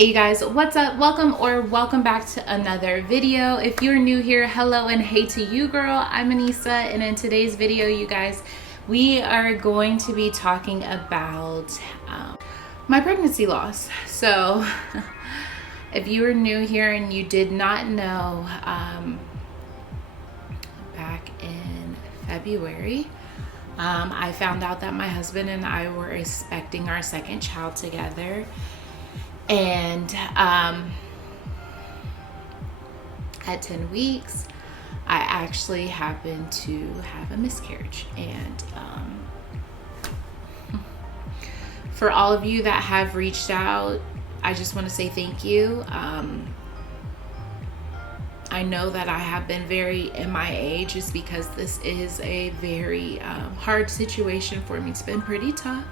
Hey you guys, what's up? Welcome back to another video. If you're new here, hello and hey to you, girl. I'm Anissa, and in today's video, you guys, we are going to be talking about my pregnancy loss. So if you are new here and you did not know, back in February, I found out that my husband and I were expecting our second child together. And at 10 weeks, I actually happened to have a miscarriage. And for all of you that have reached out, I just want to say thank you. I know that I have been very MIA just because this is a very hard situation for me. It's been pretty tough.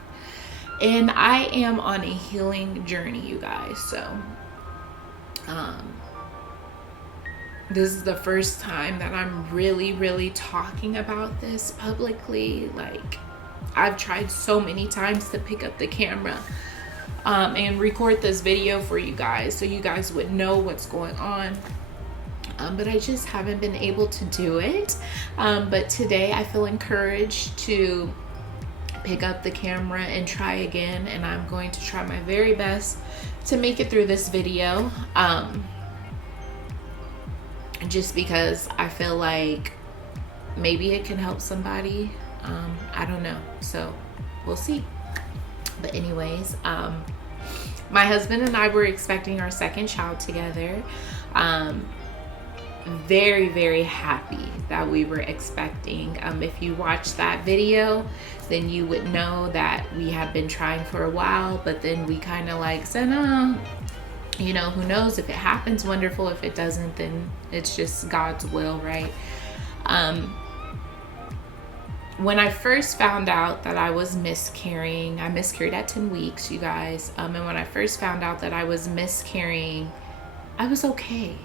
And I am on a healing journey, you guys. So this is the first time that I'm really talking about this publicly. Like, I've tried so many times to pick up the camera and record this video for you guys so you guys would know what's going on. But I just haven't been able to do it. But today I feel encouraged to pick up the camera and try again, and I'm going to try my very best to make it through this video, just because I feel like maybe it can help somebody. I don't know, so we'll see. But anyways, my husband and I were expecting our second child together. Very happy that we were expecting. If you watched that video, then you would know that we have been trying for a while, but then we kind of like said, you know, who knows? If it happens, wonderful. If it doesn't, then it's just God's will, right? When I first found out that I was miscarrying, I miscarried at 10 weeks, you guys. And when I first found out that I was miscarrying, I was okay.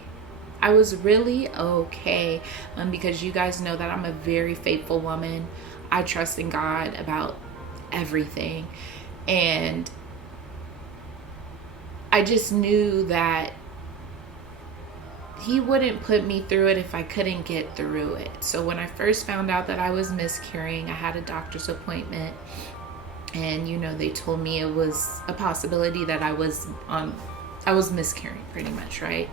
I was really okay, because you guys know that I'm a very faithful woman. I trust in God about everything. And I just knew that He wouldn't put me through it if I couldn't get through it. So when I first found out that I was miscarrying, I had a doctor's appointment. And, you know, they told me it was a possibility that I was miscarrying pretty much, right?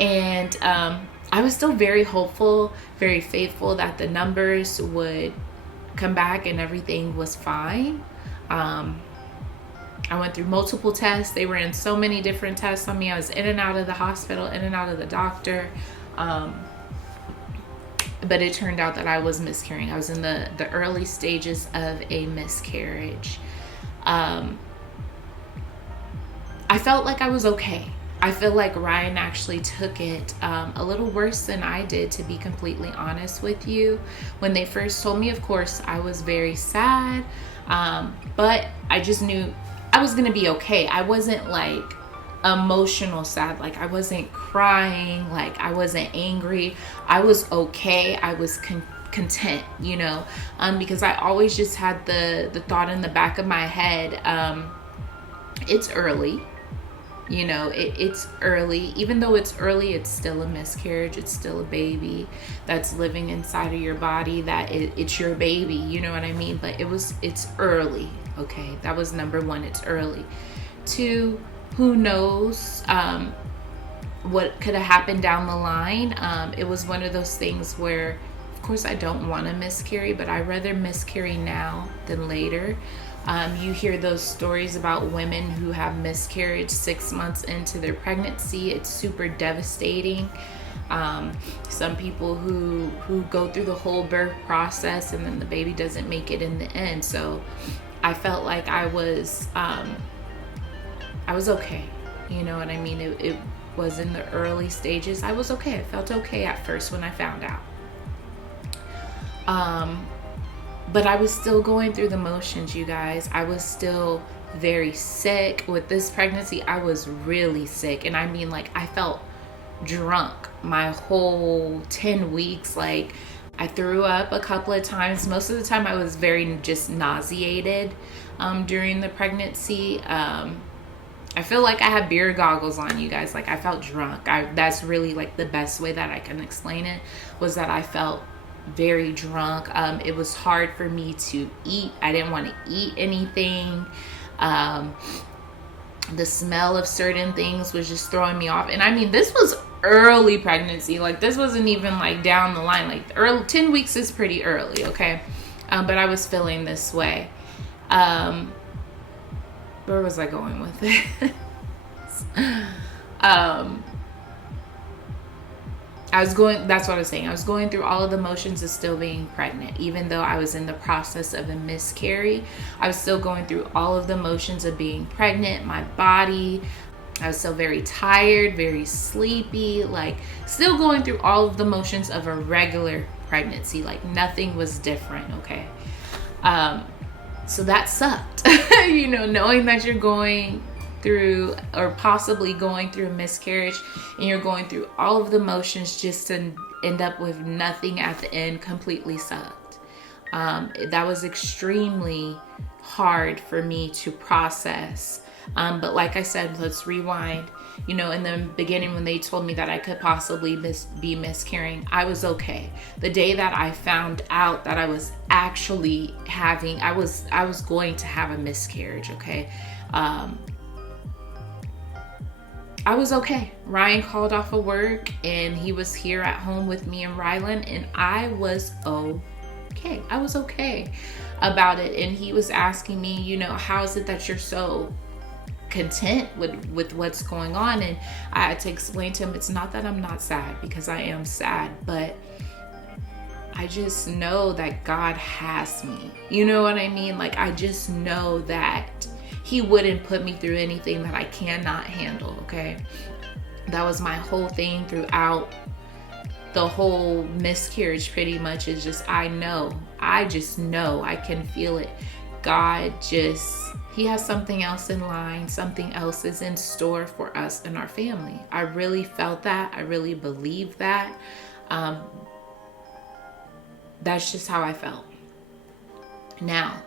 And I was still very hopeful, very faithful that the numbers would come back and everything was fine. I went through multiple tests. They ran so many different tests on me. I was in and out of the hospital, in and out of the doctor. But it turned out that I was miscarrying. I was in the early stages of a miscarriage. I felt like I was okay. I feel like Ryan actually took it a little worse than I did, to be completely honest with you. When they first told me, of course, I was very sad, but I just knew I was going to be okay. I wasn't like emotional sad, like I wasn't crying, like I wasn't angry. I was okay. I was content, you know, because I always just had the thought in the back of my head, it's early. You know, it's early. Even though it's early, it's still a miscarriage. It's still a baby that's living inside of your body. It's your baby. You know what I mean? But it's early. Okay, that was number one. It's early. Two, who knows what could have happened down the line. It was one of those things where, of course, I don't want to miscarry, but I'd rather miscarry now than later. You hear those stories about women who have miscarriage 6 months into their pregnancy. It's super devastating. Some people who go through the whole birth process and then the baby doesn't make it in the end. So I felt like I was okay. You know what I mean? It was in the early stages. I was okay. I felt okay at first when I found out. But I was still going through the motions, you guys. I was still very sick. With this pregnancy, I was really sick. And I mean, like, I felt drunk my whole 10 weeks. Like, I threw up a couple of times. Most of the time, I was very just nauseated during the pregnancy. I feel like I had beer goggles on, you guys. Like I felt drunk. That's really like the best way that I can explain it, was that I felt very drunk. It was hard for me to eat. I didn't want to eat anything. The smell of certain things was just throwing me off. And I mean, this was early pregnancy. Like this wasn't even like down the line. Like early 10 weeks is pretty early, okay? But I was feeling this way. Where was I going with it? That's what I was saying. I was going through all of the motions of still being pregnant. Even though I was in the process of a miscarry, I was still going through all of the motions of being pregnant. My body, I was still very tired, very sleepy, like still going through all of the motions of a regular pregnancy. Like nothing was different, okay? So that sucked. You know, knowing that you're going through or possibly going through a miscarriage and you're going through all of the motions just to end up with nothing at the end completely sucked. That was extremely hard for me to process. But like I said, let's rewind. You know, in the beginning when they told me that I could possibly be miscarrying, I was okay. The day that I found out that I was actually having, I was going to have a miscarriage, okay? I was okay. Ryan called off of work and he was here at home with me and Rylan, and I was okay. I was okay about it. And he was asking me, you know, how is it that you're so content with what's going on? And I had to explain to him, it's not that I'm not sad, because I am sad, but I just know that God has me. You know what I mean? Like I just know that he wouldn't put me through anything that I cannot handle, okay? That was my whole thing throughout the whole miscarriage pretty much, is just I just know, I can feel it. God he has something else in line. Something else is in store for us and our family. I really felt that. I really believed that. That's just how I felt. Now,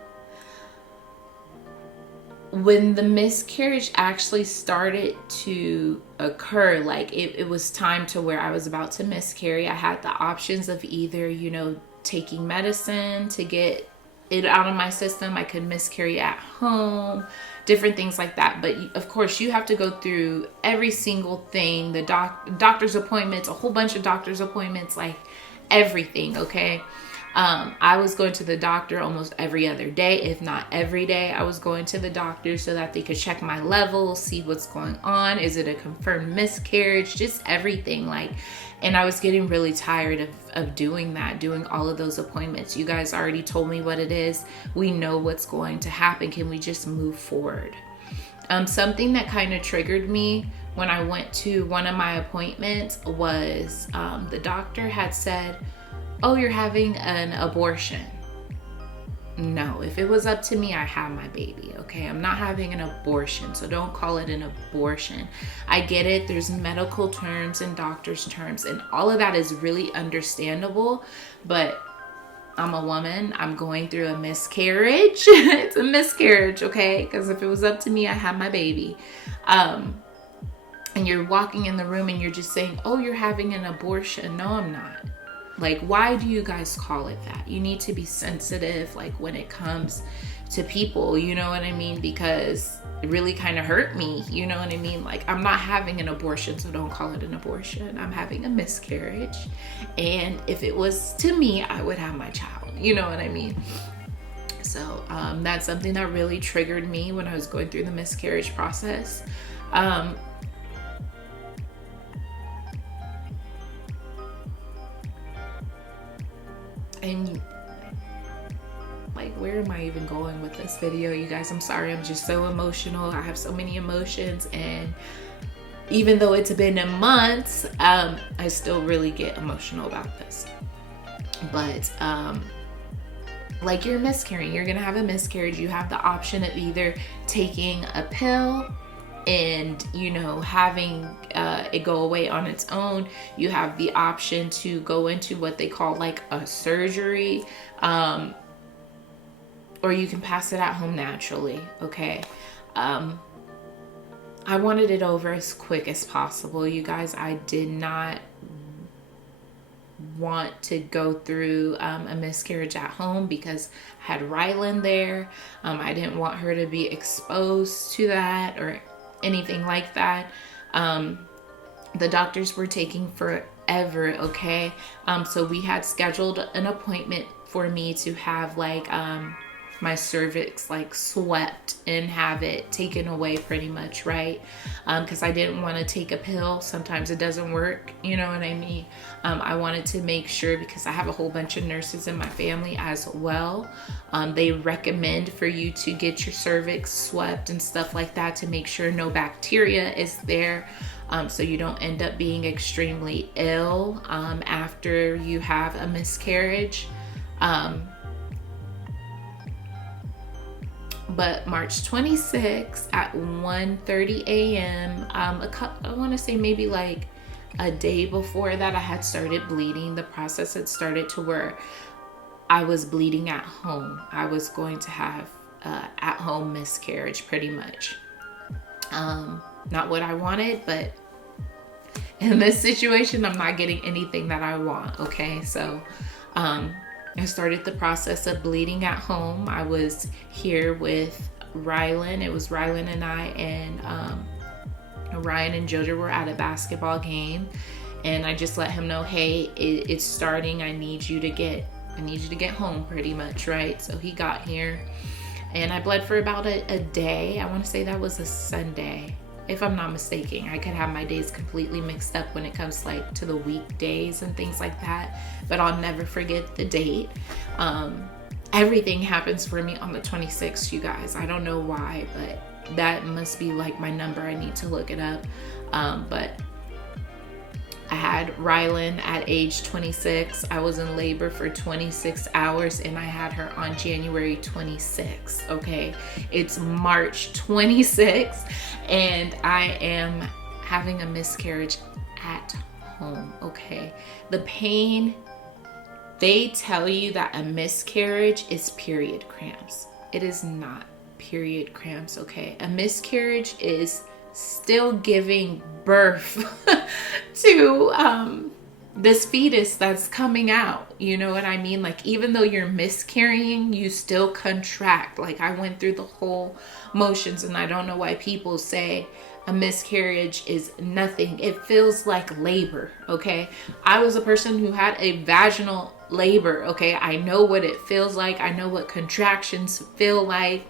when the miscarriage actually started to occur, like it was time to where I was about to miscarry, I had the options of either, you know, taking medicine to get it out of my system. I could miscarry at home, different things like that. But of course you have to go through every single thing, the doctor's appointments, a whole bunch of doctor's appointments, like everything, okay? I was going to the doctor almost every other day, if not every day. I was going to the doctor so that they could check my levels, see what's going on. Is it a confirmed miscarriage? Just everything, like, and I was getting really tired of doing that, doing all of those appointments. You guys already told me what it is. We know what's going to happen. Can we just move forward? Something that kind of triggered me when I went to one of my appointments was the doctor had said, oh, you're having an abortion. No, if it was up to me, I have my baby, okay? I'm not having an abortion, so don't call it an abortion. I get it. There's medical terms and doctor's terms, and all of that is really understandable, but I'm a woman. I'm going through a miscarriage. It's a miscarriage, okay? Because if it was up to me, I have my baby. And you're walking in the room and you're just saying, oh, you're having an abortion. No, I'm not. Like, why do you guys call it that? You need to be sensitive, like, when it comes to people, you know what I mean? Because it really kind of hurt me, you know what I mean? Like, I'm not having an abortion, so don't call it an abortion. I'm having a miscarriage. And if it was to me, I would have my child, you know what I mean? So that's something that really triggered me when I was going through the miscarriage process. And like, where am I even going with this video, you guys? I'm sorry, I'm just so emotional. I have so many emotions, and even though it's been a month, I still really get emotional about this. But like, you're miscarrying, you're gonna have a miscarriage. You have the option of either taking a pill and, you know, having it go away on its own. You have the option to go into what they call like a surgery, or you can pass it at home naturally, okay? I wanted it over as quick as possible, you guys. I did not want to go through a miscarriage at home because I had Rylan there. I didn't want her to be exposed to that or anything like that. The doctors were taking forever, okay? So we had scheduled an appointment for me to have like my cervix like swept and have it taken away pretty much, right? Because I didn't want to take a pill. Sometimes it doesn't work, you know what I mean? I wanted to make sure, because I have a whole bunch of nurses in my family as well. They recommend for you to get your cervix swept and stuff like that to make sure no bacteria is there. So you don't end up being extremely ill after you have a miscarriage. But March 26th at 1:30 a.m., I want to say maybe like a day before that, I had started bleeding. The process had started to where I was bleeding at home. I was going to have at-home miscarriage pretty much. Not what I wanted, but in this situation, I'm not getting anything that I want, okay? So I started the process of bleeding at home. I was here with Rylan. It was Rylan and I, and Ryan and Jojo were at a basketball game, and I just let him know, hey, it's starting. I need you to get home pretty much, right? So he got here, and I bled for about a day. I want to say that was a Sunday, if I'm not mistaken. I could have my days completely mixed up when it comes like to the weekdays and things like that, but I'll never forget the date. Everything happens for me on the 26th, you guys. I don't know why, but that must be like my number. I need to look it up. But I had Rylan at age 26. I was in labor for 26 hours, and I had her on January 26th, okay? It's March 26th, and I am having a miscarriage at home, okay? The pain, they tell you that a miscarriage is period cramps. It is not period cramps, okay? A miscarriage is still giving birth to this fetus that's coming out, you know what I mean? Like, even though you're miscarrying, you still contract. Like, I went through the whole motions, and I don't know why people say a miscarriage is nothing. It feels like labor, okay? I was a person who had a vaginal labor, okay? I know what it feels like. I know what contractions feel like.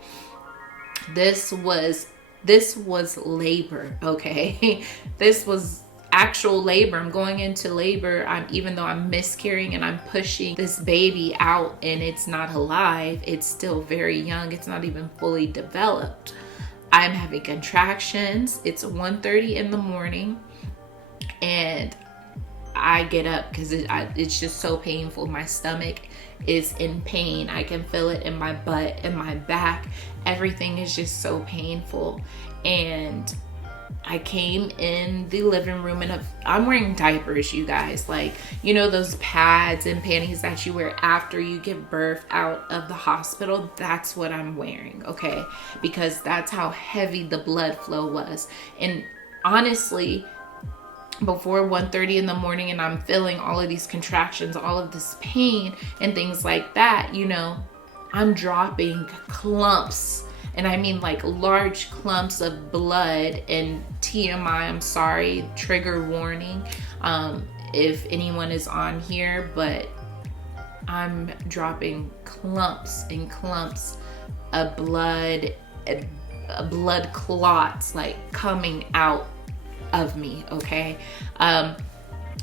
This was labor, okay? This was actual labor. I'm going into labor. Even though I'm miscarrying and I'm pushing this baby out and it's not alive, it's still very young. It's not even fully developed. I'm having contractions. It's 1:30 in the morning, and I get up because it's just so painful. My stomach is in pain. I can feel it in my butt and my back. Everything is just so painful. And I came in the living room, and I'm wearing diapers, you guys. Like, you know, those pads and panties that you wear after you give birth out of the hospital? That's what I'm wearing, okay? Because that's how heavy the blood flow was. And honestly, before 1:30 in the morning, and I'm feeling all of these contractions, all of this pain and things like that, you know, I'm dropping clumps. And I mean like large clumps of blood. And TMI, I'm sorry, trigger warning, if anyone is on here, but I'm dropping clumps and clumps of blood, blood clots like coming out of me, okay?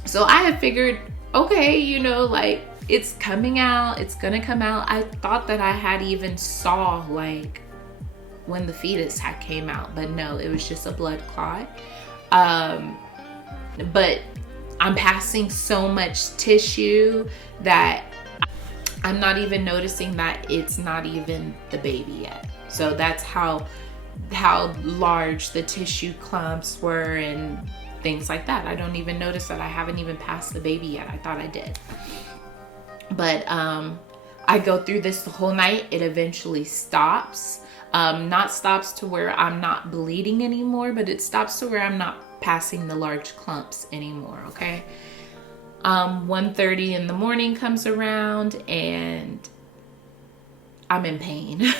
So I had figured, okay, you know, like, it's coming out, it's gonna come out. I thought that I had even saw like when the fetus had came out, but no, it was just a blood clot. But I'm passing so much tissue that I'm not even noticing that it's not even the baby yet. So that's how large the tissue clumps were and things like that. I don't even notice that I haven't even passed the baby yet. I thought I did. But I go through this the whole night. It eventually stops. Not stops to where I'm not bleeding anymore, but it stops to where I'm not passing the large clumps anymore, okay? 1:30 in the morning comes around and I'm in pain.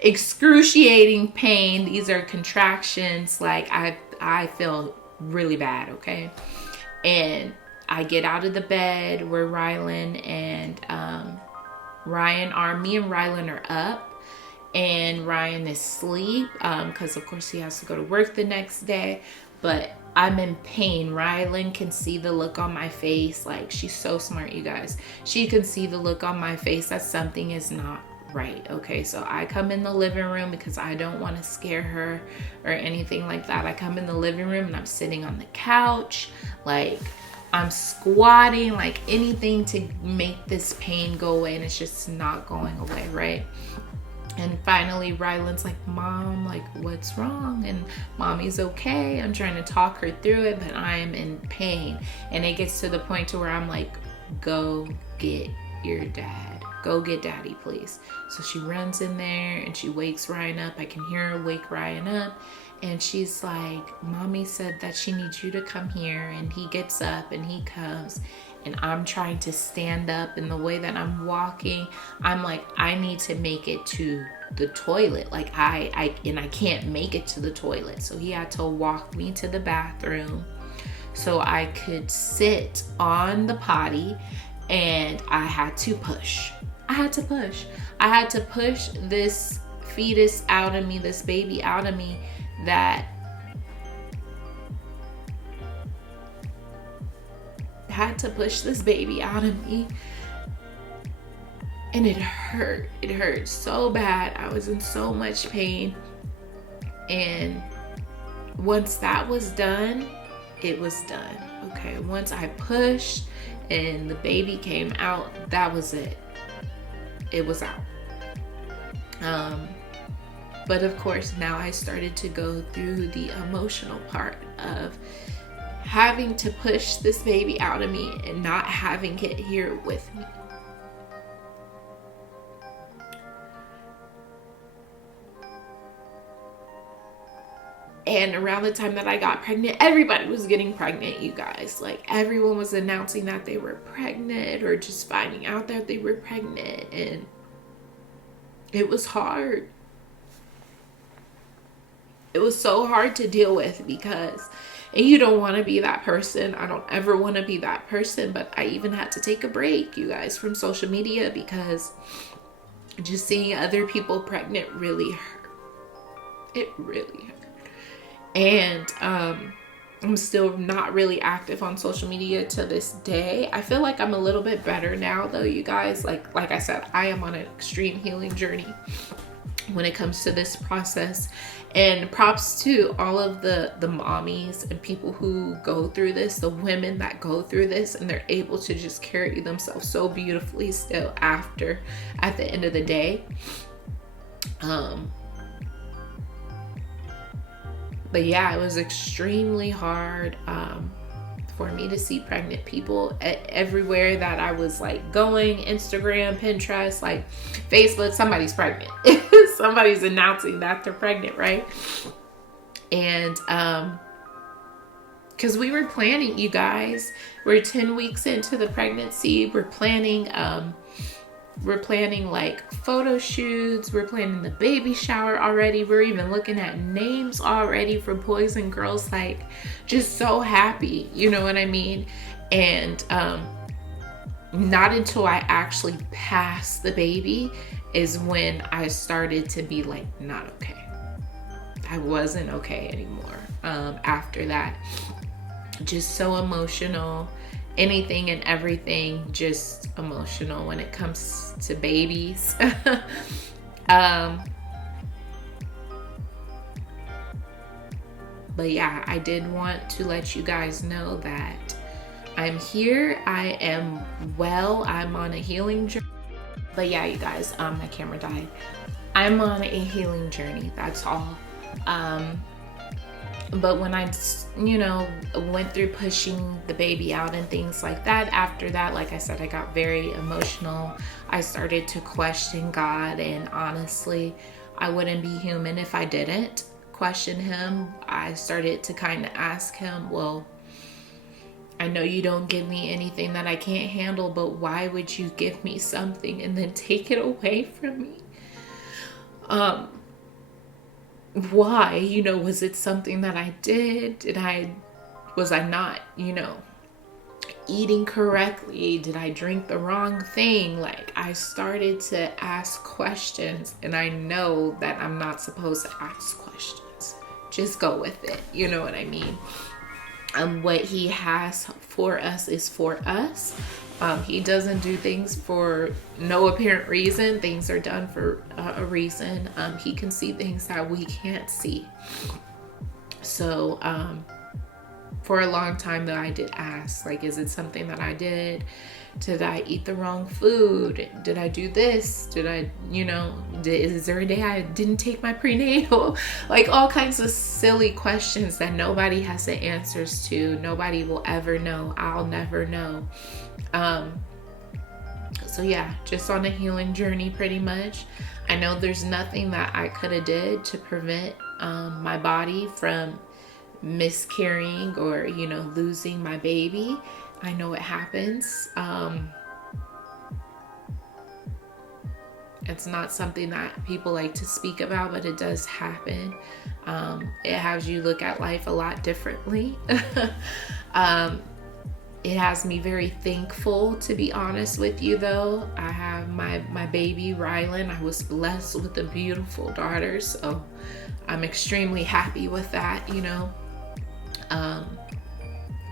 Excruciating pain. These are contractions. Like I feel really bad, okay? And I get out of the bed where Rylan and Ryan are. Me and Rylan are up, and Ryan is asleep because of course he has to go to work the next day. But I'm in pain. Rylan can see the look on my face. Like, she's so smart, you guys. She can see the look on my face that something is not right, okay? So I come in the living room because I don't want to scare her or anything like that. I come in the living room and I'm sitting on the couch, like I'm squatting, like anything to make this pain go away, and it's just not going away, right? And finally Rylan's like, Mom, like, what's wrong? And Mommy's okay. I'm trying to talk her through it, but I'm in pain. And it gets to the point to where I'm like, go get your dad. Go get Daddy, please. So she runs in there and she wakes Ryan up. I can hear her wake Ryan up. And she's like, Mommy said that she needs you to come here. And he gets up and he comes. And I'm trying to stand up, and the way that I'm walking, I'm like, I need to make it to the toilet. Like I can't make it to the toilet. So he had to walk me to the bathroom so I could sit on the potty, and I had to push. I had to push this fetus out of me, this baby out of me that had to push this baby out of me. And it hurt so bad. I was in so much pain. And once that was done, it was done. Okay, once I pushed and the baby came out, that was it. It was out. But of course, now I started to go through the emotional part of having to push this baby out of me and not having it here with me. And around the time that I got pregnant, everybody was getting pregnant, you guys. Like, everyone was announcing that they were pregnant or just finding out that they were pregnant. And it was hard. It was so hard to deal with because, and you don't want to be that person. I don't ever want to be that person. But I even had to take a break, you guys, from social media because just seeing other people pregnant really hurt. It really hurt. And I'm still not really active on social media to this day. I feel like I'm a little bit better now though, you guys. Like I said, I am on an extreme healing journey when it comes to this process. And props to all of the mommies and people who go through this, the women that go through this, and they're able to just carry themselves so beautifully still at the end of the day. But yeah, it was extremely hard for me to see pregnant people everywhere that I was like going. Instagram, Pinterest, like Facebook, somebody's pregnant. Somebody's announcing that they're pregnant, right? And because we were planning, you guys, we're 10 weeks into the pregnancy. We're planning like photo shoots. We're planning the baby shower already. We're even looking at names already for boys and girls, like just so happy, you know what I mean? And not until I actually passed the baby is when I started to be like, not okay. I wasn't okay anymore. After that, just so emotional. Anything and everything, just emotional when it comes to babies. But yeah, I did want to let you guys know that I'm here. I am well. I'm on a healing journey. But yeah, you guys, my camera died. I'm on a healing journey. That's all. But when I, went through pushing the baby out and things like that, after that, like I said, I got very emotional. I started to question God, and honestly, I wouldn't be human if I didn't question him. I started to kind of ask him, well, I know you don't give me anything that I can't handle, but why would you give me something and then take it away from me? Why? You know, was it something that I did? Was I not, you know, eating correctly? Did I drink the wrong thing? Like, I started to ask questions, and I know that I'm not supposed to ask questions. Just go with it. You know what I mean? What he has for us is for us. He doesn't do things for no apparent reason. Things are done for a reason. He can see things that we can't see. So, for a long time though, I did ask, like, is it something that I did? Did I eat the wrong food? Did I do this? Did I, you know, is there a day I didn't take my prenatal? Like, all kinds of silly questions that nobody has the answers to. Nobody will ever know. I'll never know. So yeah, just on a healing journey pretty much. I know there's nothing that I could have did to prevent my body from miscarrying or, you know, losing my baby. I know it happens. It's not something that people like to speak about, but it does happen. It has you look at life a lot differently. It has me very thankful, to be honest with you, though. I have my baby, Rylan. I was blessed with a beautiful daughter, so I'm extremely happy with that, you know.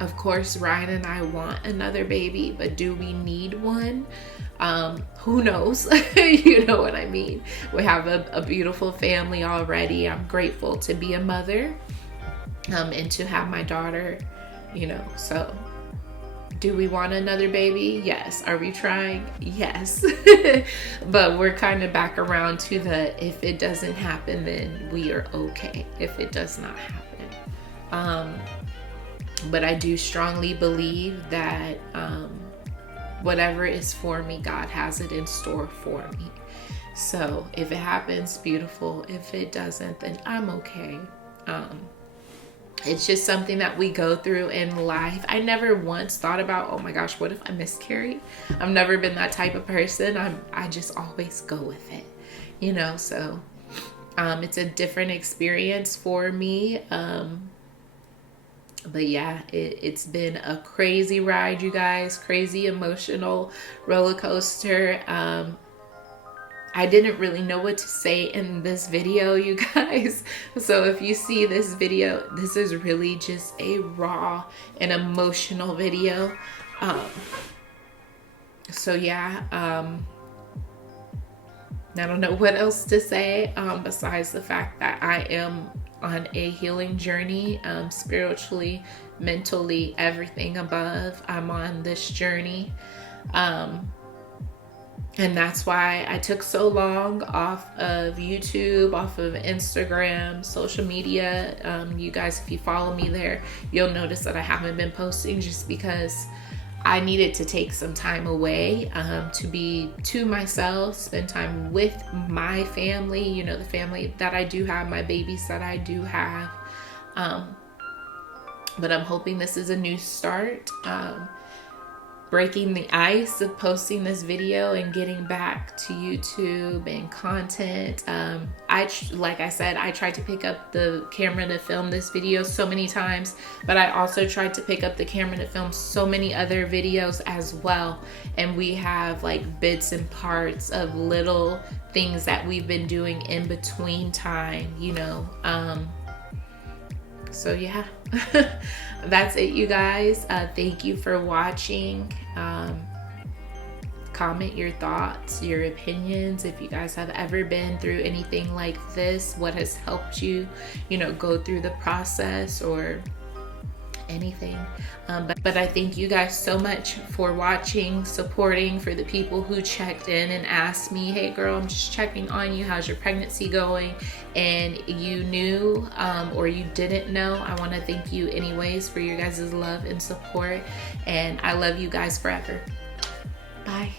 Of course, Ryan and I want another baby, but do we need one? Who knows? You know what I mean? We have a beautiful family already. I'm grateful to be a mother, and to have my daughter, you know. So do we want another baby? Yes. Are we trying? Yes. But we're kind of back around to the, if it doesn't happen, then we are okay if it does not happen. But I do strongly believe that whatever is for me, God has it in store for me. So if it happens, beautiful. If it doesn't, then I'm okay. It's just something that we go through in life. I never once thought about, oh my gosh, what if I miscarry? I've never been that type of person. I just always go with it, you know. So it's a different experience for me. But yeah, it's been a crazy ride, you guys. Crazy emotional roller coaster. I didn't really know what to say in this video, you guys. So if you see this video, this is really just a raw and emotional video. So yeah, I don't know what else to say besides the fact that I am on a healing journey, spiritually, mentally, everything above. I'm on this journey. And that's why I took so long off of YouTube, off of Instagram, social media. You guys, if you follow me there, you'll notice that I haven't been posting, just because I needed to take some time away to be to myself, spend time with my family, you know, the family that I do have, my babies that I do have. But I'm hoping this is a new start. Breaking the ice of posting this video and getting back to YouTube and content. Like I said, I tried to pick up the camera to film this video so many times, but I also tried to pick up the camera to film so many other videos as well. And we have like bits and parts of little things that we've been doing in between time, you know. So yeah, that's it, you guys. Thank you for watching. Comment your thoughts, your opinions. If you guys have ever been through anything like this, what has helped you, you know, go through the process or anything. But I thank you guys so much for watching, supporting. For the people who checked in and asked me, hey girl, I'm just checking on you, how's your pregnancy going? And you knew or you didn't know, I want to thank you anyways for your guys' love and support. And I love you guys forever. Bye.